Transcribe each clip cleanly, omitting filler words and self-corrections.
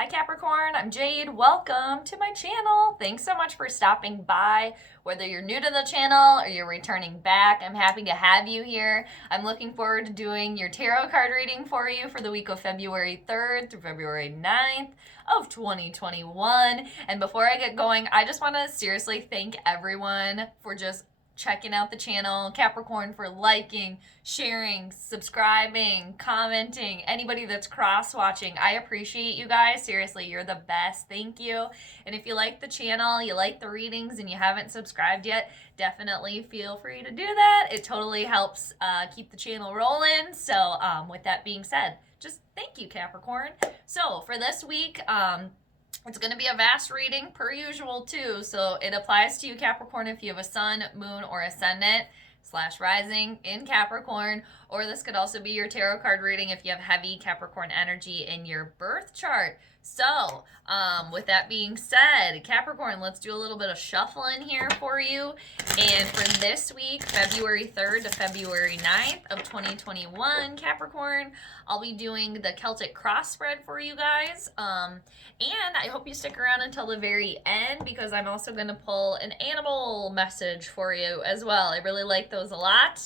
Hi Capricorn, I'm Jade. Welcome to my channel. Thanks so much for stopping by. Whether you're new to the channel or you're returning back, I'm happy to have you here. I'm looking forward to doing your tarot card reading for you for the week of February 3rd through February 9th of 2021. And before I get going, I just want to seriously thank everyone for just checking out the channel, Capricorn for liking, sharing, subscribing, commenting, anybody that's cross-watching. I appreciate you guys. Seriously, you're the best. Thank you. And if you like the channel, you like the readings, and you haven't subscribed yet, definitely feel free to do that. It totally helps keep the channel rolling. So with that being said, just thank you, Capricorn. So for this week, it's going to be a vast reading per usual too, so it applies to you Capricorn if you have a sun, moon, or ascendant / rising in Capricorn, or this could also be your tarot card reading if you have heavy Capricorn energy in your birth chart. So with that being said, Capricorn, let's do a little bit of shuffling here for you. And for this week, February 3rd to February 9th of 2021, Capricorn, I'll be doing the Celtic cross spread for you guys. And I hope you stick around until the very end, because I'm also going to pull an animal message for you as well. I really like those a lot.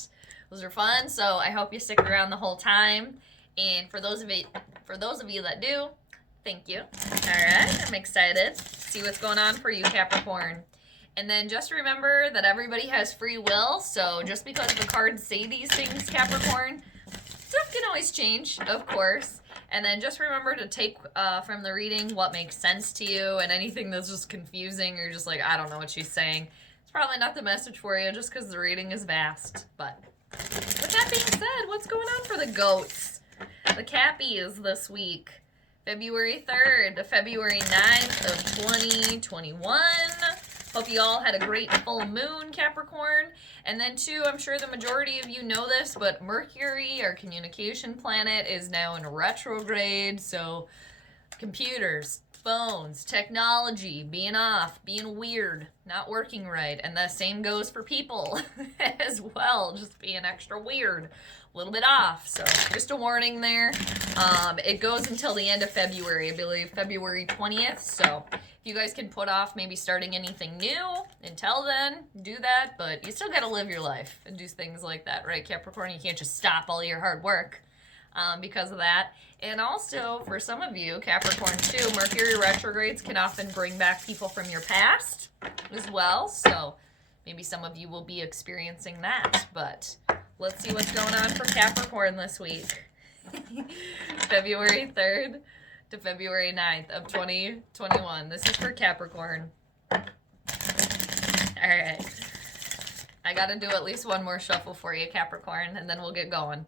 Those are fun, so I hope you stick around the whole time. And for those of you that do, thank you. All right, I'm excited to see what's going on for you, Capricorn. And then just remember that everybody has free will, so just because the cards say these things, Capricorn, stuff can always change, of course. And then just remember to take from the reading what makes sense to you, and anything that's just confusing or just like, I don't know what she's saying, it's probably not the message for you just because the reading is vast. But with that being said, what's going on for the goats? The Cappies this week. February 3rd to February 9th of 2021. Hope you all had a great full moon, Capricorn. And then too, I'm sure the majority of you know this, but Mercury, our communication planet, is now in retrograde. So computers, phones, technology, being off, being weird, not working right. And the same goes for people as well, just being extra weird, a little bit off. So just a warning there. It goes until the end of February, I believe February 20th. So if you guys can put off maybe starting anything new until then, do that. But you still got to live your life and do things like that, right, Capricorn? You can't just stop all your hard work because of that. And also, for some of you, Capricorn too, Mercury retrogrades can often bring back people from your past as well. So maybe some of you will be experiencing that. But let's see what's going on for Capricorn this week. February 3rd to February 9th of 2021. This is for Capricorn. All right. I got to do at least one more shuffle for you, Capricorn, and then we'll get going.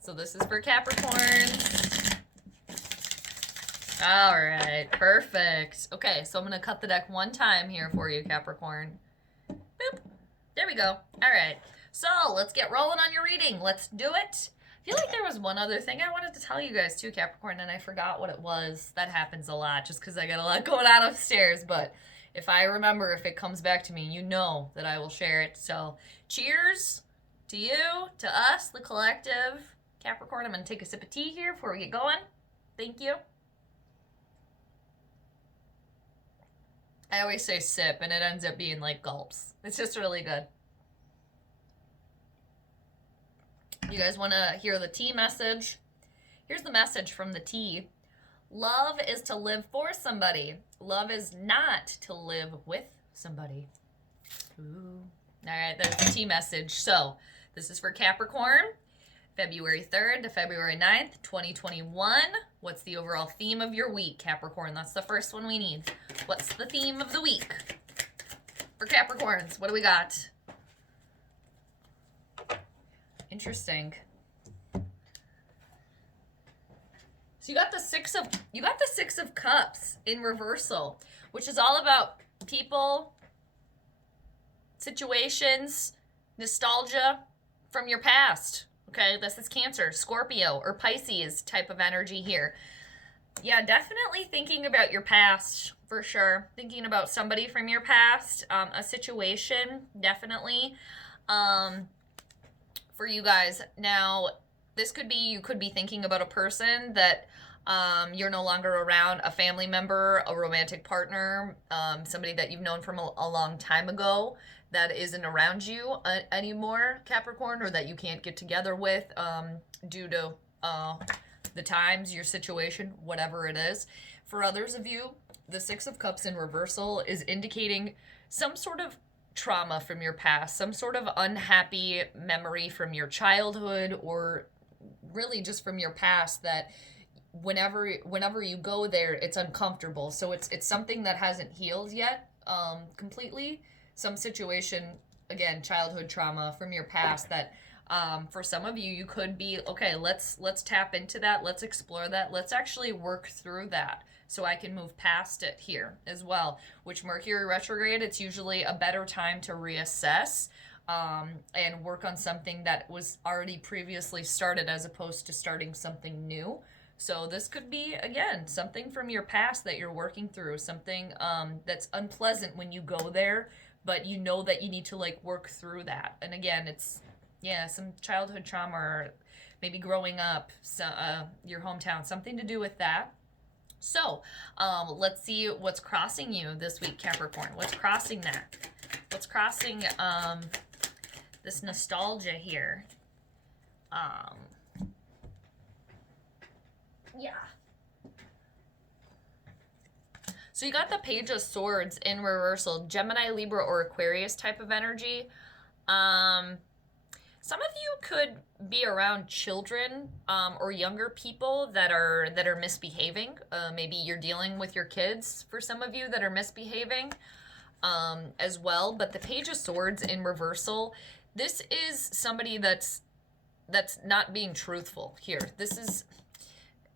So this is for Capricorn. All right, perfect. Okay, so I'm going to cut the deck one time here for you, Capricorn. Boop. There we go. All right. So let's get rolling on your reading. Let's do it. I feel like there was one other thing I wanted to tell you guys too, Capricorn, and I forgot what it was. That happens a lot just because I got a lot going on upstairs. But if I remember, if it comes back to me, you know that I will share it. So cheers to you, to us, the collective. Capricorn, I'm going to take a sip of tea here before we get going. Thank you. I always say sip, and it ends up being like gulps. It's just really good. You guys want to hear the tea message? Here's the message from the tea. Love is to live for somebody. Love is not to live with somebody. Ooh. All right, there's the tea message. So this is for Capricorn. February 3rd to February 9th, 2021. What's the overall theme of your week, Capricorn? That's the first one we need. What's the theme of the week for Capricorns? What do we got? Interesting. So you got the six of cups in reversal, which is all about people, situations, nostalgia from your past. Okay, this is Cancer, Scorpio, or Pisces type of energy here. Yeah, definitely thinking about your past, for sure. Thinking about somebody from your past, a situation, definitely, for you guys. Now, this could be, you could be thinking about a person that You're no longer around a family member, a romantic partner, somebody that you've known from a long time ago that isn't around you anymore, Capricorn, or that you can't get together with due to the times, your situation, whatever it is. For others of you, the Six of Cups in reversal is indicating some sort of trauma from your past, some sort of unhappy memory from your childhood, or really just from your past that whenever you go there, it's uncomfortable. So it's something that hasn't healed yet completely. Some situation, again, childhood trauma from your past that for some of you, you could be, okay, let's tap into that. Let's explore that. Let's actually work through that so I can move past it here as well. Which Mercury retrograde, it's usually a better time to reassess and work on something that was already previously started as opposed to starting something new. So this could be, again, something from your past that you're working through, something that's unpleasant when you go there, but you know that you need to like work through that. And again, it's, yeah, some childhood trauma or maybe growing up, your hometown, something to do with that. So let's see what's crossing you this week, Capricorn. What's crossing that? What's crossing this nostalgia here? Yeah. So you got the Page of Swords in reversal, Gemini, Libra, or Aquarius type of energy. Some of you could be around children or younger people that are misbehaving. Maybe you're dealing with your kids for some of you that are misbehaving as well. But the Page of Swords in reversal, this is somebody that's not being truthful here. This is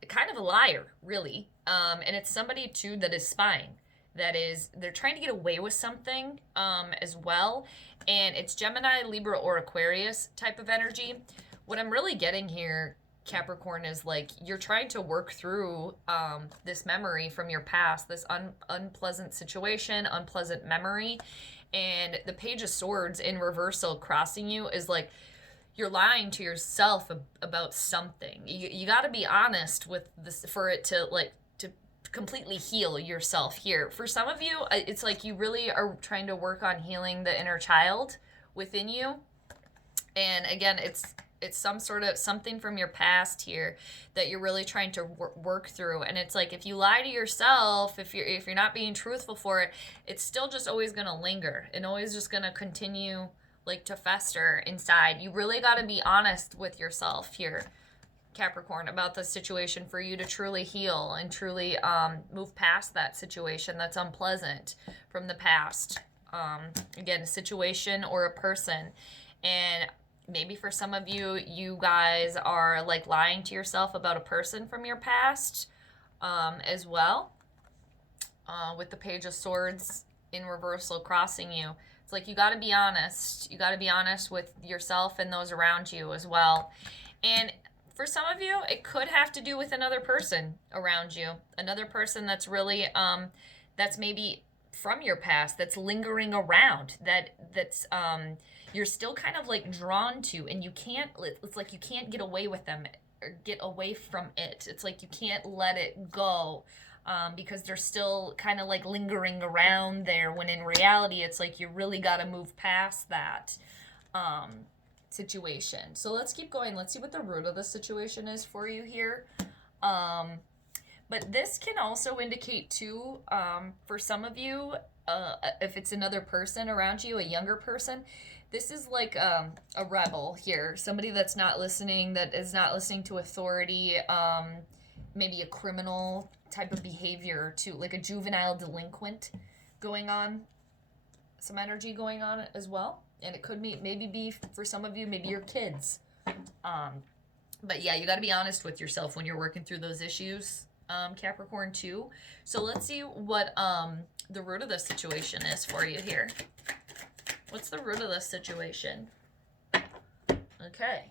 kind of a liar, really. And it's somebody too that is spying. That is, they're trying to get away with something as well. And it's Gemini, Libra, or Aquarius type of energy. What I'm really getting here, Capricorn, is like you're trying to work through this memory from your past, this unpleasant situation, unpleasant memory. And the Page of Swords in reversal crossing you is like you're lying to yourself about something. You got to be honest with this for it to like to completely heal yourself here. For some of you, it's like you really are trying to work on healing the inner child within you. And again, it's some sort of something from your past here that you're really trying to work through. And it's like if you lie to yourself, if you're not being truthful for it, it's still just always going to linger and always just going to continue like to fester inside. You really got to be honest with yourself here, Capricorn, about the situation for you to truly heal and truly move past that situation that's unpleasant from the past. Again, a situation or a person. And maybe for some of you, you guys are like lying to yourself about a person from your past as well. With the Page of Swords in reversal crossing you. It's like you got to be honest. You got to be honest with yourself and those around you as well. And for some of you, it could have to do with another person around you. Another person that's really, that's maybe from your past, that's lingering around, that's you're still kind of like drawn to, and you can't, it's like you can't get away with them or get away from it. It's like you can't let it go. Because they're still kind of like lingering around there, when in reality it's like you really got to move past that situation. So let's keep going. Let's see what the root of the situation is for you here. But this can also indicate too, for some of you, if it's another person around you, a younger person, this is like a rebel here, somebody that's not listening, that is not listening to authority, maybe a criminal type of behavior too, like a juvenile delinquent going on, some energy going on as well. And it could maybe be for some of you, maybe your kids. But yeah, you got to be honest with yourself when you're working through those issues, Capricorn too. So let's see what the root of the situation is for you here. What's the root of the situation? Okay.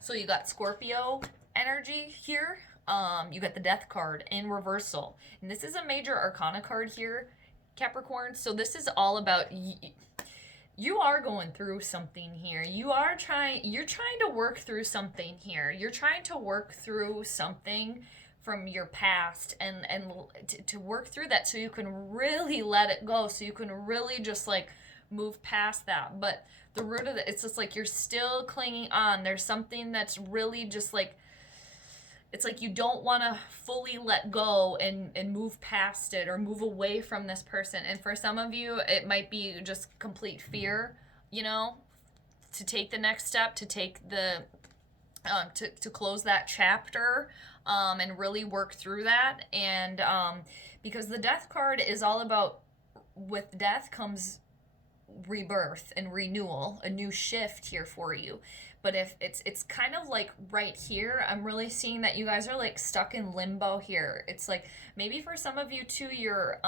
So you got Scorpio energy here. You got the Death card in reversal. And this is a major arcana card here, Capricorn. So this is all about you are going through something here. You're trying to work through something here. You're trying to work through something from your past, and to work through that so you can really let it go, so you can really just like move past that. But the root of it, it's just like you're still clinging on. There's something that's really just like, it's like you don't want to fully let go and move past it or move away from this person. And for some of you, it might be just complete fear, you know, to take the next step, to take the to close that chapter, and really work through that. And because the death card is all about, with death comes rebirth and renewal, a new shift here for you. But if it's kind of like right here, I'm really seeing that you guys are like stuck in limbo here. It's like maybe for some of you too, you're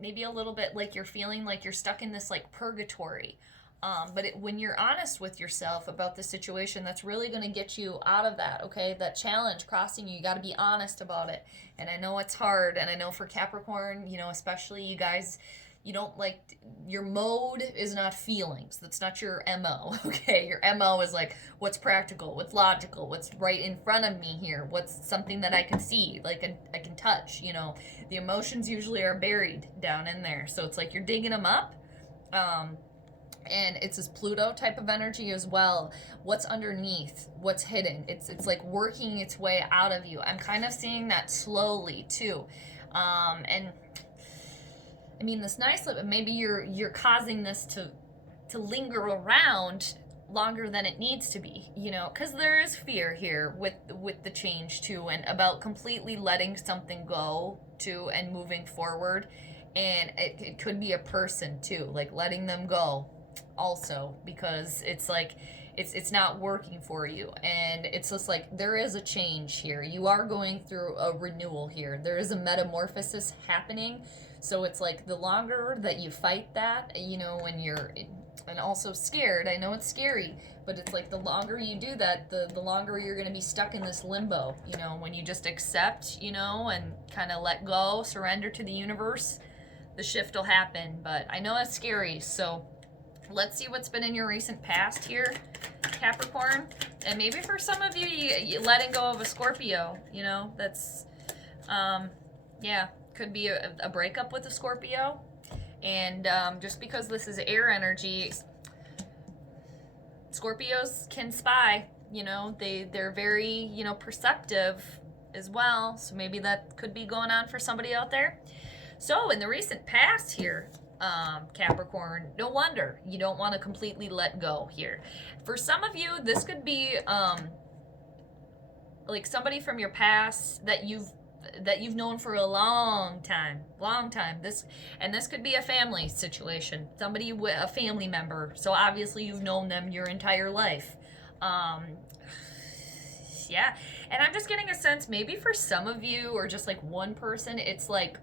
maybe a little bit like you're feeling like you're stuck in this like purgatory. But when you're honest with yourself about the situation, that's really going to get you out of that, okay? That challenge crossing you got to be honest about it. And I know it's hard, and I know for Capricorn, you know, especially you guys, you don't like, your mode is not feelings. That's not your MO, okay? Your MO is like, what's practical, what's logical, what's right in front of me here, what's something that I can see, like I can touch, you know? The emotions usually are buried down in there. So it's like you're digging them up. And it's this Pluto type of energy as well. What's underneath, what's hidden. It's like working its way out of you. I'm kind of seeing that slowly too. And I mean, this nice little, maybe you're causing this to linger around longer than it needs to be, you know, because there is fear here with the change too, and about completely letting something go too and moving forward. And it could be a person too, like letting them go also, because it's like it's not working for you, and it's just like there is a change here. You are going through a renewal here. There is a metamorphosis happening. So it's like the longer that you fight that, you know, when you're, and also scared, I know it's scary, but it's like the longer you do that, the longer you're going to be stuck in this limbo, you know, when you just accept, you know, and kind of let go, surrender to the universe, the shift will happen. But I know it's scary, so let's see what's been in your recent past here, Capricorn. And maybe for some of you, you letting go of a Scorpio, you know, that's, yeah, could be a breakup with a Scorpio. And just because this is air energy, Scorpios can spy, you know, they're very, you know, perceptive as well. So maybe that could be going on for somebody out there. So in the recent past here, Capricorn, no wonder you don't want to completely let go here. For some of you, this could be like somebody from your past that you've known for a long time. This could be a family situation, somebody with a family member. So obviously you've known them your entire life. Yeah, and I'm just getting a sense maybe for some of you, or just like one person, it's like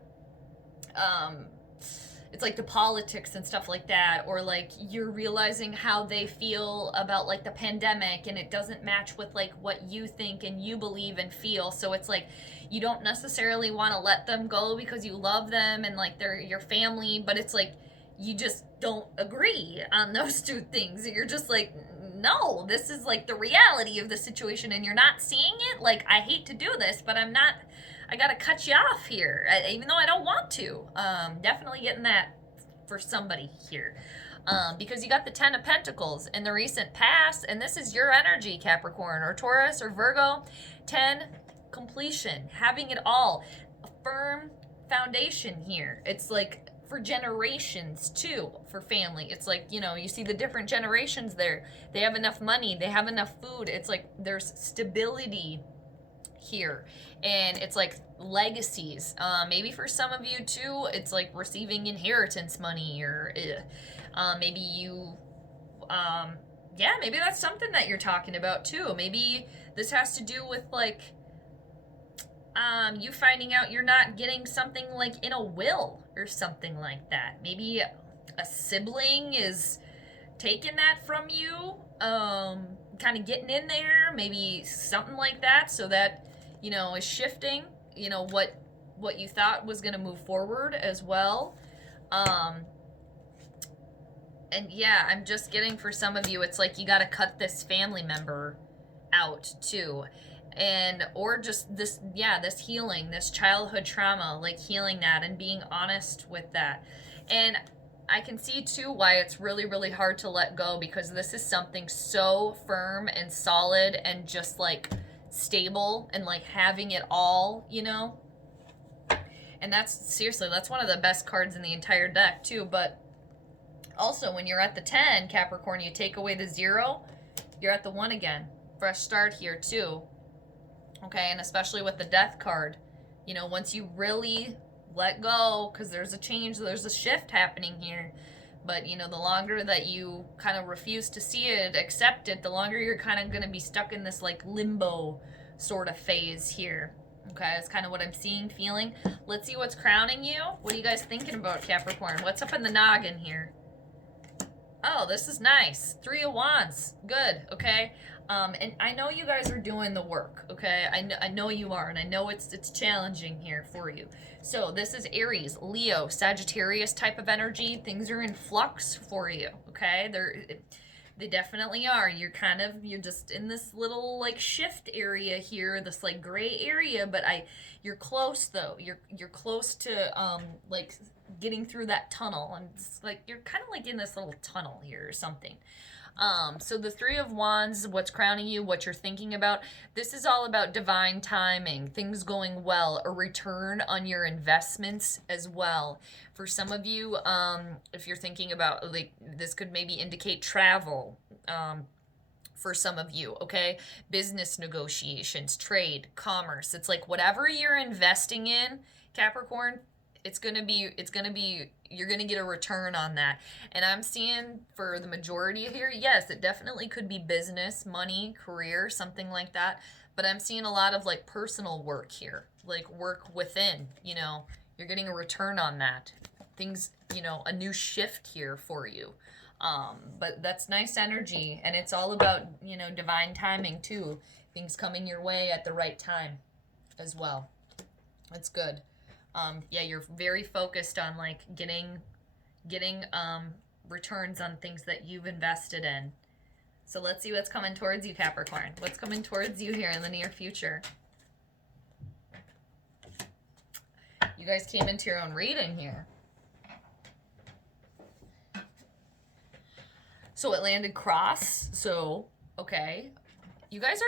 the politics and stuff like that, or like you're realizing how they feel about like the pandemic, and it doesn't match with like what you think and you believe and feel. So it's like you don't necessarily want to let them go because you love them and like they're your family, but it's like you just don't agree on those two things. You're just like, no, this is like the reality of the situation, and you're not seeing it. Like, I hate to do this, but I gotta cut you off here, even though I don't want to. Definitely getting that for somebody here. Because you got the 10 of Pentacles in the recent past, and this is your energy, Capricorn, or Taurus, or Virgo. 10, completion, having it all. A firm foundation here. It's like for generations too, for family. It's like, you know, you see the different generations there. They have enough money, they have enough food. It's like there's stability here, and it's like legacies. Maybe for some of you too, it's like receiving inheritance money, or maybe you yeah, maybe that's something that you're talking about too. Maybe this has to do with like you finding out you're not getting something like in a will or something like that. Maybe a sibling is taking that from you, kind of getting in there, maybe something like that, so that, you know, is shifting, you know, what you thought was going to move forward as well. And yeah, I'm just getting for some of you, it's like you got to cut this family member out too. And or just this, yeah, this healing, this childhood trauma, like healing that and being honest with that. And I can see too why it's really, really hard to let go, because this is something so firm and solid and just like stable and like having it all, you know? And that's seriously, that's one of the best cards in the entire deck too. But also, when you're at the 10, Capricorn, you take away the 0, you're at the 1 again. Fresh start here too. Okay, and especially with the death card, you know, once you really let go, because there's a change, there's a shift happening here. But, you know, the longer that you kind of refuse to see it, accept it, the longer you're kind of going to be stuck in this like limbo sort of phase here. Okay, that's kind of what I'm seeing, feeling. Let's see what's crowning you. What are you guys thinking about, Capricorn? What's up in the noggin here? Oh, this is nice. 3 of Wands. Good, okay? And I know you guys are doing the work, okay? I know you are, and I know it's challenging here for you. So this is Aries, Leo, Sagittarius type of energy. Things are in flux for you, okay? They definitely are. You're just in this little like shift area here, this like gray area, but you're close though. You're close to like getting through that tunnel, and it's like you're kind of like in this little tunnel here or something. So the 3 of Wands, what's crowning you, what you're thinking about, this is all about divine timing, things going well, a return on your investments as well. For some of you, if you're thinking about, like, this could maybe indicate travel, for some of you, okay? Business negotiations, trade, commerce. It's like whatever you're investing in, Capricorn, it's gonna be you're gonna get a return on that. And I'm seeing for the majority here, yes, it definitely could be business, money, career, something like that. But I'm seeing a lot of like personal work here, like work within, you know, you're getting a return on that. Things, you know, a new shift here for you. But that's nice energy, and it's all about, you know, divine timing too. Things coming your way at the right time as well. That's good. Yeah, you're very focused on like getting returns on things that you've invested in. So let's see what's coming towards you, Capricorn. What's coming towards you here in the near future? You guys came into your own reading here. So it landed cross. So, okay. You guys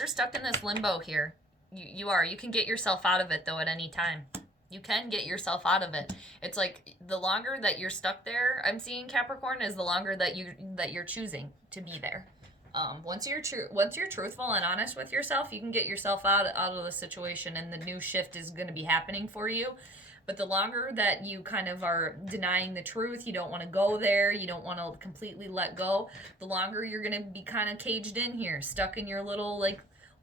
are stuck in this limbo here. You are. You can get yourself out of it though at any time. You can get yourself out of it. It's like the longer that you're stuck there, I'm seeing, Capricorn, is the longer that you're choosing to be there. Once you're truthful and honest with yourself, you can get yourself out of the situation, and the new shift is going to be happening for you. But the longer that you kind of are denying the truth, you don't want to go there, you don't want to completely let go, the longer you're going to be kind of caged in here, stuck in your little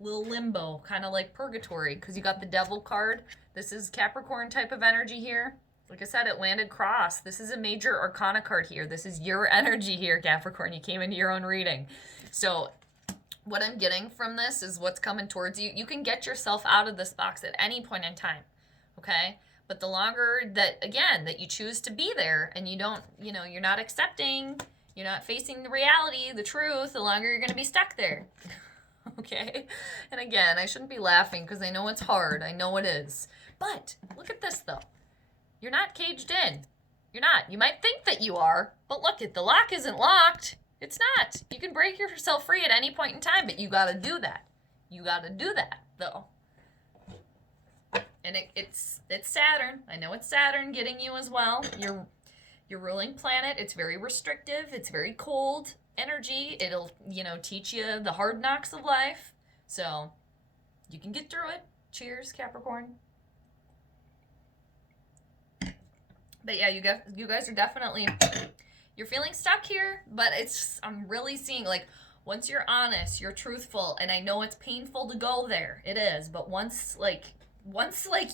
limbo, kind of like purgatory, because you got the Devil card. This is Capricorn type of energy here. Like I said, it landed cross. This is a major arcana card here. This is your energy here, Capricorn. You came into your own reading. So what I'm getting from this is what's coming towards you. You can get yourself out of this box at any point in time, okay? But the longer that you choose to be there, and you don't, you know, you're not accepting, you're not facing the reality, the truth, the longer you're going to be stuck there. Okay? And again, I shouldn't be laughing because I know it's hard. I know it is. But look at this, though. You're not caged in. You're not. You might think that you are, but look, the lock isn't locked. It's not. You can break yourself free at any point in time, but you got to do that. You got to do that, though. And it's Saturn. I know it's Saturn getting you as well. Your ruling planet. It's very restrictive. It's very cold energy. It'll, you know, teach you the hard knocks of life. So you can get through it. Cheers, Capricorn. But yeah, you guys are definitely, you're feeling stuck here, but I'm really seeing, like, once you're honest, you're truthful, and I know it's painful to go there. It is, but once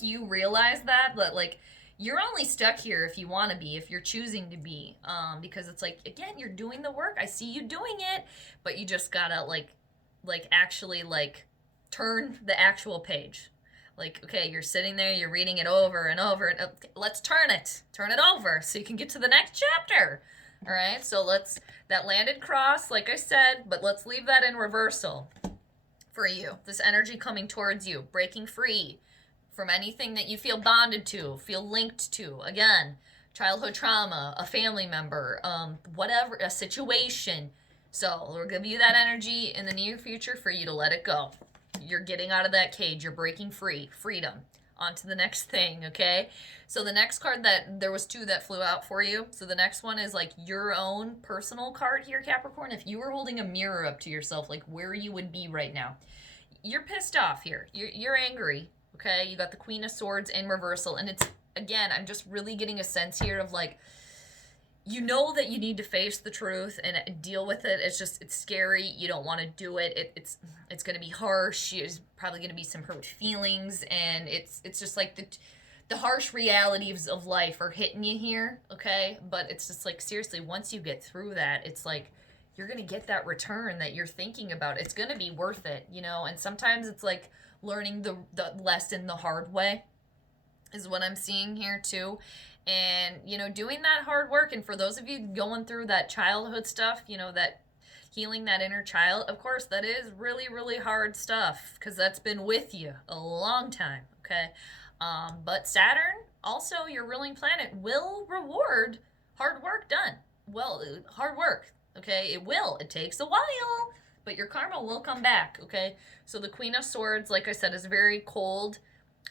you realize that like you're only stuck here if you want to be, if you're choosing to be, because it's like, again, you're doing the work. I see you doing it, but you just gotta like actually like turn the actual page. Like, okay, you're sitting there, you're reading it over and over, and let's turn it over so you can get to the next chapter. All right, so that landed cross, like I said, but let's leave that in reversal for you. This energy coming towards you, breaking free from anything that you feel bonded to, feel linked to. Again, childhood trauma, a family member, whatever, a situation. So we'll give you that energy in the near future for you to let it go. You're getting out of that cage. You're breaking free. Freedom. On to the next thing, okay? So the next card, that there was two that flew out for you. So the next one is like your own personal card here, Capricorn. If you were holding a mirror up to yourself, like where you would be right now. You're pissed off here. You're angry, okay? You got the Queen of Swords in reversal. And it's, again, I'm just really getting a sense here of like, you know that you need to face the truth and deal with it. It's just, it's scary. You don't want to do it. It's going to be harsh. There's probably going to be some hurt feelings, and it's just like the harsh realities of life are hitting you here, okay? But it's just like, seriously, once you get through that, it's like you're going to get that return that you're thinking about. It's going to be worth it, you know? And sometimes it's like learning the lesson the hard way is what I'm seeing here too. And, you know, doing that hard work. And for those of you going through that childhood stuff, you know, that healing that inner child, of course, that is really, really hard stuff because that's been with you a long time, okay? But Saturn, also your ruling planet, will reward hard work done. Well, hard work, okay? It will. It takes a while, but your karma will come back, okay? So the Queen of Swords, like I said, is very cold,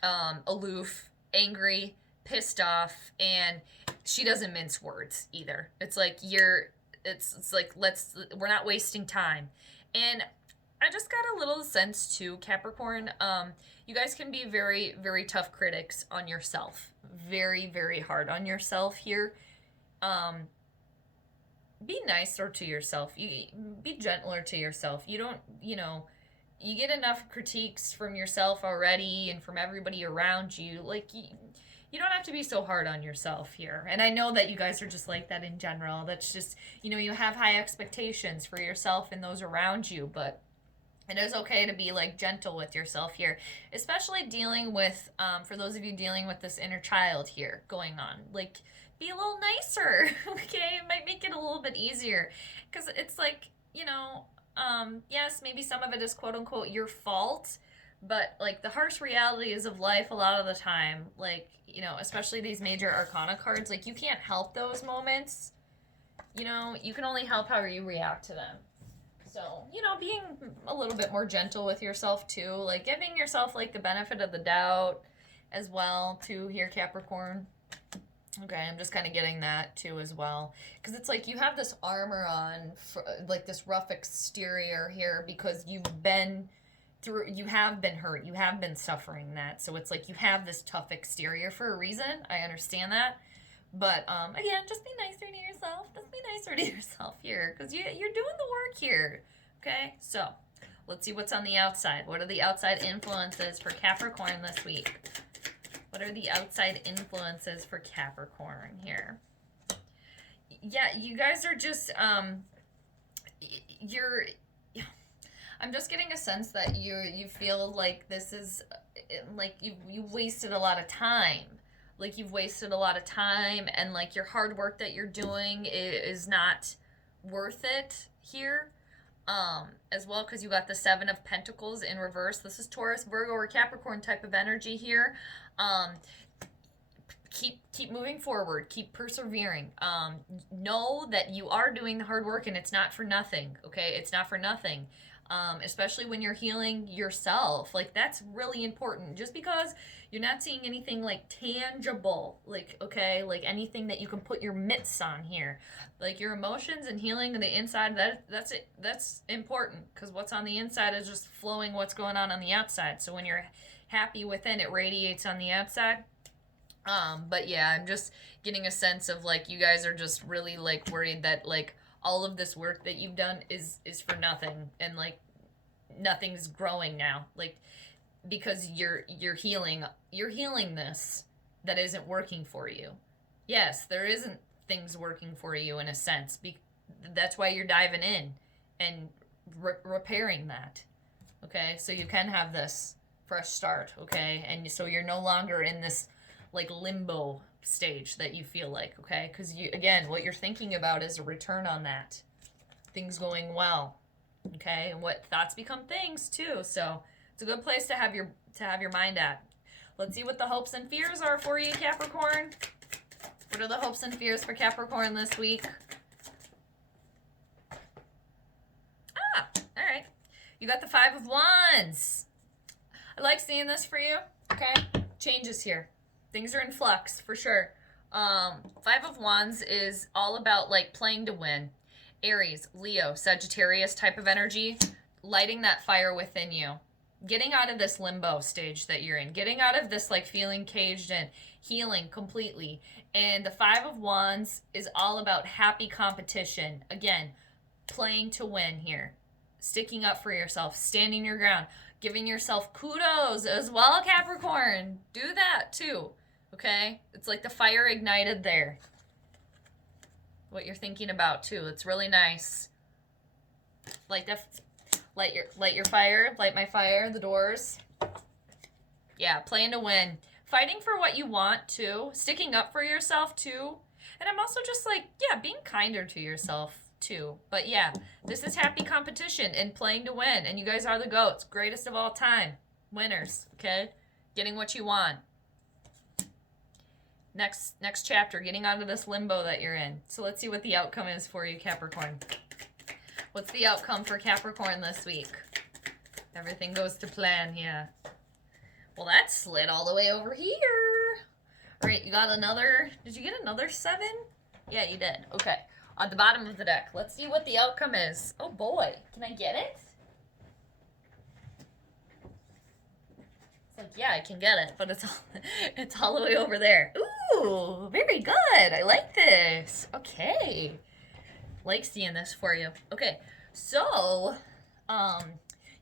aloof, angry, pissed off, and she doesn't mince words either. It's like it's like we're not wasting time. And I just got a little sense too, Capricorn, you guys can be very, very tough critics on yourself. Very, very hard on yourself here. Be nicer to yourself. Be gentler to yourself. You don't, you know, you get enough critiques from yourself already and from everybody around you. Like, you don't have to be so hard on yourself here. And I know that you guys are just like that in general. That's just, you know, you have high expectations for yourself and those around you, but it is okay to be like gentle with yourself here, especially dealing with, for those of you dealing with this inner child here going on, like be a little nicer, okay? It might make it a little bit easier because it's like, you know, yes, maybe some of it is quote unquote your fault, but like the harsh realities of life a lot of the time, like, you know, especially these major arcana cards, like you can't help those moments, you know, you can only help how you react to them. So, you know, being a little bit more gentle with yourself too, like giving yourself like the benefit of the doubt as well too here, Capricorn. Okay, I'm just kind of getting that too as well. Because it's like you have this armor on, like this rough exterior here because you have been hurt, you have been suffering that. So it's like you have this tough exterior for a reason. I understand that. But again, just be nicer to yourself. Just be nicer to yourself here because you're doing the work here. Okay, so let's see what's on the outside. What are the outside influences for Capricorn this week? What are the outside influences for Capricorn here? Yeah, you guys are just, I'm just getting a sense that you feel like this is, like you've wasted a lot of time. Like you've wasted a lot of time and like your hard work that you're doing is not worth it here. As well, because you got the Seven of Pentacles in reverse. This is Taurus, Virgo, or Capricorn type of energy here. Keep moving forward. Keep persevering. Know that you are doing the hard work and it's not for nothing, okay? It's not for nothing. Especially when you're healing yourself. Like, that's really important. Just because you're not seeing anything, like, tangible, like, okay, like anything that you can put your mitts on here. Like, your emotions and healing on the inside, that's it. That's important, because what's on the inside is just flowing what's going on the outside. So when you're happy within, it radiates on the outside. But yeah, I'm just getting a sense of, like, you guys are just really, like, worried that, like, all of this work that you've done is for nothing, and like nothing's growing now, like because you're healing this that isn't working for you. Yes, there isn't things working for you in a sense. That's why you're diving in and repairing that. Okay, so you can have this fresh start. Okay, and so you're no longer in this like limbo stage that you feel like, okay? Because you, again, what you're thinking about is a return on that. Things going well, okay? And what thoughts become things too. So it's a good place to have your mind at. Let's see what the hopes and fears are for you, Capricorn. What are the hopes and fears for Capricorn this week? Ah, all right. You got the 5 of Wands. I like seeing this for you, okay? Changes here. Things are in flux, for sure. 5 of Wands is all about, like, playing to win. Aries, Leo, Sagittarius type of energy, lighting that fire within you. Getting out of this limbo stage that you're in. Getting out of this, like, feeling caged in. Healing completely. And the 5 of Wands is all about happy competition. Again, playing to win here. Sticking up for yourself. Standing your ground. Giving yourself kudos as well, Capricorn. Do that, too. Okay? It's like the fire ignited there. What you're thinking about, too. It's really nice. Light your fire. Light my fire. The doors. Yeah, playing to win. Fighting for what you want, too. Sticking up for yourself, too. And I'm also just like, yeah, being kinder to yourself, too. But yeah, this is happy competition and playing to win. And you guys are the GOATs. Greatest of all time. Winners, okay? Getting what you want. Next chapter, getting out of this limbo that you're in. So let's see what the outcome is for you, Capricorn. What's the outcome for Capricorn this week? Everything goes to plan, yeah. Well, that slid all the way over here. All right, you got another, did you get another 7? Yeah, you did. Okay, on the bottom of the deck. Let's see what the outcome is. Oh boy, can I get it? It's like, yeah, I can get it, but it's all the way over there. Ooh, very good. I like this. Okay. Like seeing this for you. Okay, so,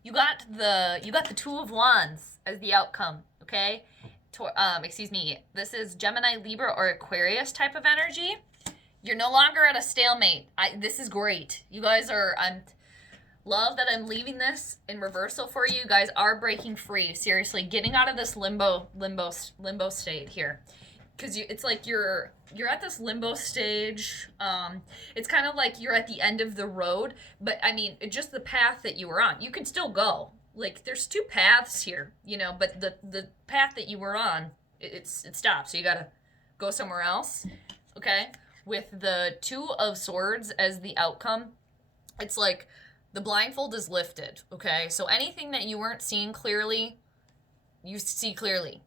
you got the 2 of Wands as the outcome, okay? Excuse me. This is Gemini, Libra, or Aquarius type of energy. You're no longer at a stalemate. This is great. You guys are, love that I'm leaving this in reversal for you. You guys are breaking free. Seriously, getting out of this limbo state here. Because it's like you're at this limbo stage. It's kind of like you're at the end of the road, but I mean, it's just the path that you were on. You can still go. Like, there's 2 paths here, you know, but the path that you were on, it stops. So you gotta go somewhere else, okay? With the 2 of Swords as the outcome, it's like the blindfold is lifted, okay? So anything that you weren't seeing clearly, you see clearly.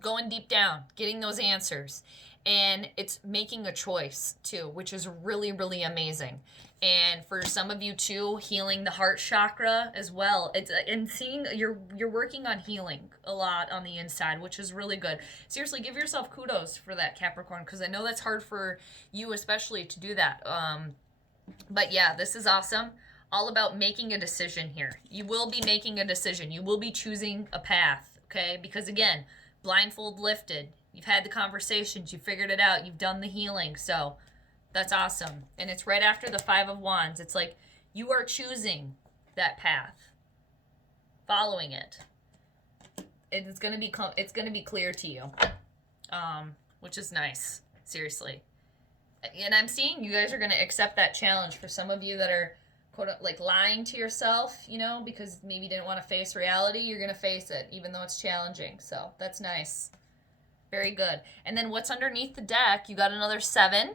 Going deep down, getting those answers. And it's making a choice, too, which is really, really amazing. And for some of you, too, healing the heart chakra as well. And seeing you're working on healing a lot on the inside, which is really good. Seriously, give yourself kudos for that, Capricorn, because I know that's hard for you especially to do that. But yeah, this is awesome. All about making a decision here. You will be making a decision. You will be choosing a path, okay? Because again, blindfold lifted. You've had the conversations. You figured it out. You've done the healing. So that's awesome. And it's right after the 5 of Wands. It's like you are choosing that path, following it. It's gonna be clear to you, which is nice. Seriously. And I'm seeing you guys are gonna accept that challenge. For some of you that are like lying to yourself, you know, because maybe you didn't want to face reality, you're gonna face it, even though it's challenging. So that's nice. Very good. And then what's underneath the deck? You got another 7.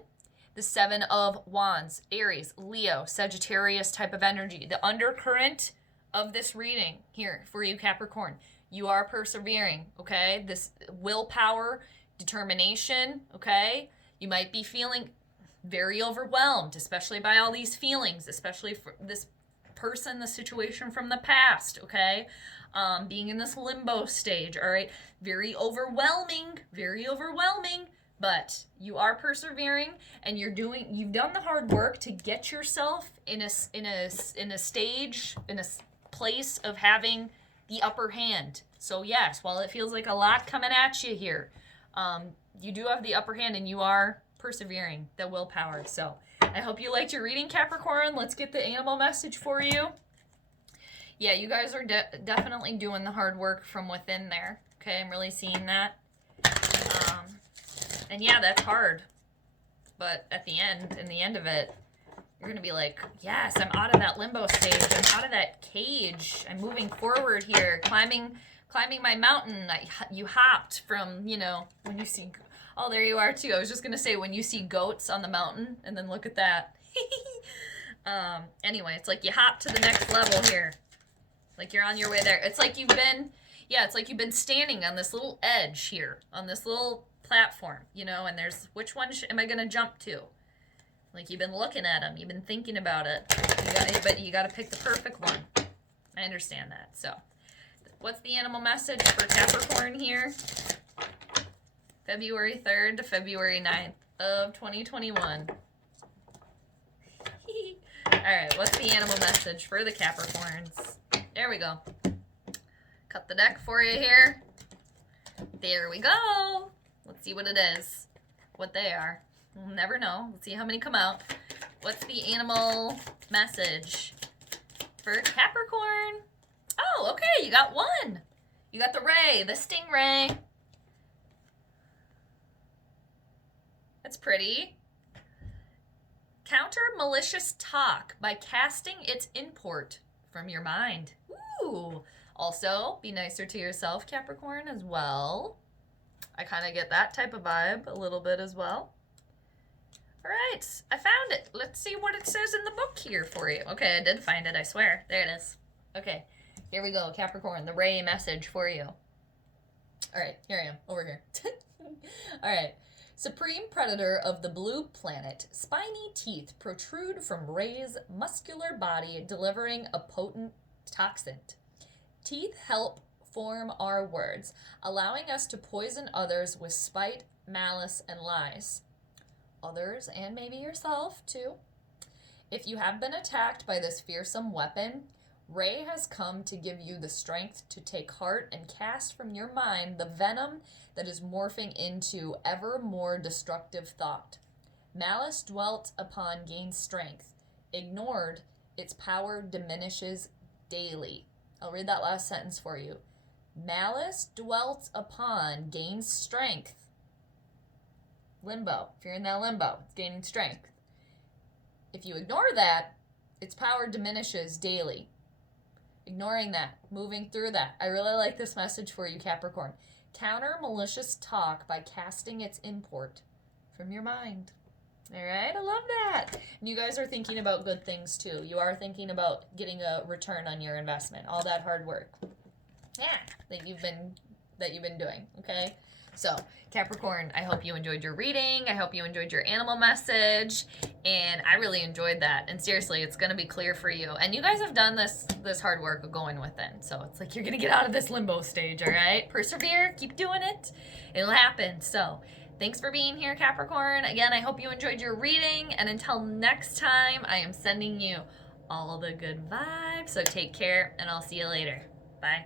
The 7 of Wands. Aries, Leo, Sagittarius type of energy. The undercurrent of this reading here for you, Capricorn. You are persevering, okay? This willpower, determination, okay? You might be feeling very overwhelmed, especially by all these feelings, especially for this person, the situation from the past, okay? Being in this limbo stage, all right? Very overwhelming, but you are persevering, and you've done the hard work to get yourself in a stage, in a place of having the upper hand. So yes, while it feels like a lot coming at you here, you do have the upper hand, and you are persevering, the willpower. So I hope you liked your reading, Capricorn. Let's get the animal message for you. Yeah, you guys are definitely doing the hard work from within there. Okay, I'm really seeing that. And yeah, that's hard. But at the end, in the end of it, you're going to be like, yes, I'm out of that limbo stage. I'm out of that cage. I'm moving forward here, climbing my mountain. You hopped from, you know, when you see, oh, there you are too. I was just going to say, when you see goats on the mountain, and then look at that. Anyway, it's like you hop to the next level here. Like you're on your way there. It's like you've been, yeah, it's like you've been standing on this little edge here, on this little platform, you know, and there's, which one am I going to jump to? Like you've been looking at them, you've been thinking about it, but you got to pick the perfect one. I understand that. So what's the animal message for Capricorn here? February 3rd to February 9th of 2021. All right, what's the animal message for the Capricorns? There we go. Cut the deck for you here. There we go. Let's see what it is, what they are. We'll never know. Let's see how many come out. What's the animal message for Capricorn? Oh, okay, you got one. You got the ray, the stingray. That's pretty. Counter malicious talk by casting its import from your mind. Ooh. Also, be nicer to yourself, Capricorn, as well. I kind of get that type of vibe a little bit as well. All right, I found it. Let's see what it says in the book here for you. Okay, I did find it, I swear. There it is. Okay, here we go, Capricorn, the ray message for you. All right, here I am, over here. All right. Supreme predator of the blue planet, spiny teeth protrude from Ray's muscular body, delivering a potent toxin. Teeth help form our words, allowing us to poison others with spite, malice, and lies. Others, and maybe yourself, too. If you have been attacked by this fearsome weapon, Ray has come to give you the strength to take heart and cast from your mind the venom that is morphing into ever more destructive thought. Malice dwelt upon gains strength. Ignored, its power diminishes daily. I'll read that last sentence for you. Malice dwelt upon gains strength. Limbo. If you're in that limbo, it's gaining strength. If you ignore that, its power diminishes daily. Ignoring that, moving through that. I really like this message for you, Capricorn. Counter malicious talk by casting its import from your mind. All right, I love that. And you guys are thinking about good things too. You are thinking about getting a return on your investment, all that hard work. Yeah, that you've been doing, okay? So, Capricorn, I hope you enjoyed your reading. I hope you enjoyed your animal message. And I really enjoyed that. And seriously, it's going to be clear for you. And you guys have done this hard work of going within. So it's like you're going to get out of this limbo stage, all right? Persevere. Keep doing it. It'll happen. So thanks for being here, Capricorn. Again, I hope you enjoyed your reading. And until next time, I am sending you all the good vibes. So take care, and I'll see you later. Bye.